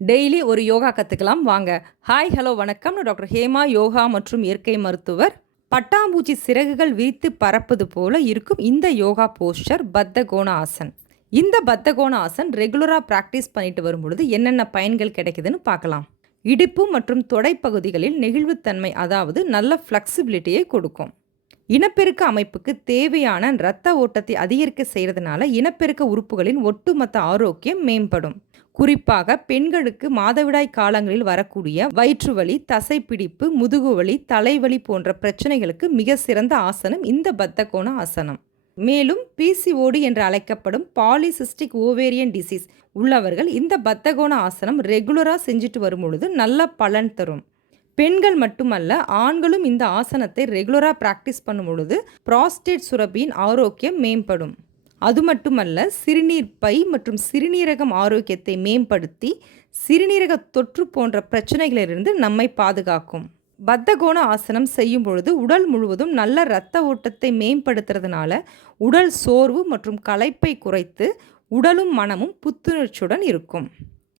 Daily ஒரு யோகா கற்றுக்கலாம் வாங்க. ஹாய் ஹலோ வணக்கம். நான் டாக்டர் ஹேமா, யோகா மற்றும் இயற்கை மருத்துவர். பட்டாம்பூச்சி சிறகுகள் விரித்து பறப்பது போல இருக்கும் இந்த யோகா போஸ்டர் பத்தகோண ஆசன். இந்த பத்தகோண ஆசன் ரெகுலராக ப்ராக்டிஸ் பண்ணிட்டு வரும் பொழுது என்னென்ன பயன்கள் கிடைக்குதுன்னு பார்க்கலாம். இடுப்பு மற்றும் தொடைப்பகுதிகளில் நெகிழ்வுத்தன்மை, அதாவது நல்ல ஃப்ளெக்சிபிலிட்டியை கொடுக்கும். இனப்பெருக்க அமைப்புக்கு தேவையான இரத்த ஓட்டத்தை அதிகரிக்க செய்கிறதுனால இனப்பெருக்க உறுப்புகளின் ஒட்டுமொத்த ஆரோக்கியம் மேம்படும். குறிப்பாக பெண்களுக்கு மாதவிடாய் காலங்களில் வரக்கூடிய வயிற்றுவலி, தசைப்பிடிப்பு, முதுகுவலி, தலைவலி போன்ற பிரச்சனைகளுக்கு மிக சிறந்த ஆசனம் இந்த பத்தகோண ஆசனம். மேலும் பிசிஓடி என்று அழைக்கப்படும் பாலிசிஸ்டிக் ஓவேரியன் டிசீஸ் உள்ளவர்கள் இந்த பத்தகோண ஆசனம் ரெகுலராக செஞ்சுட்டு வரும் பொழுது நல்ல பலன் தரும். பெண்கள் மட்டுமல்ல, ஆண்களும் இந்த ஆசனத்தை ரெகுலராக ப்ராக்டிஸ் பண்ணும் பொழுது ப்ராஸ்டேட் சுரப்பியின் ஆரோக்கியம் மேம்படும். அது மட்டுமல்ல, சிறுநீர் பை மற்றும் சிறுநீரகம் ஆரோக்கியத்தை மேம்படுத்தி சிறுநீரக தொற்று போன்ற பிரச்சனைகளிலிருந்து நம்மை பாதுகாக்கும். பத்தகோண ஆசனம் செய்யும் பொழுது உடல் முழுவதும் நல்ல இரத்த ஓட்டத்தை மேம்படுத்துறதுனால உடல் சோர்வு மற்றும் களைப்பை குறைத்து உடலும் மனமும் புத்துணர்ச்சியுடன் இருக்கும்.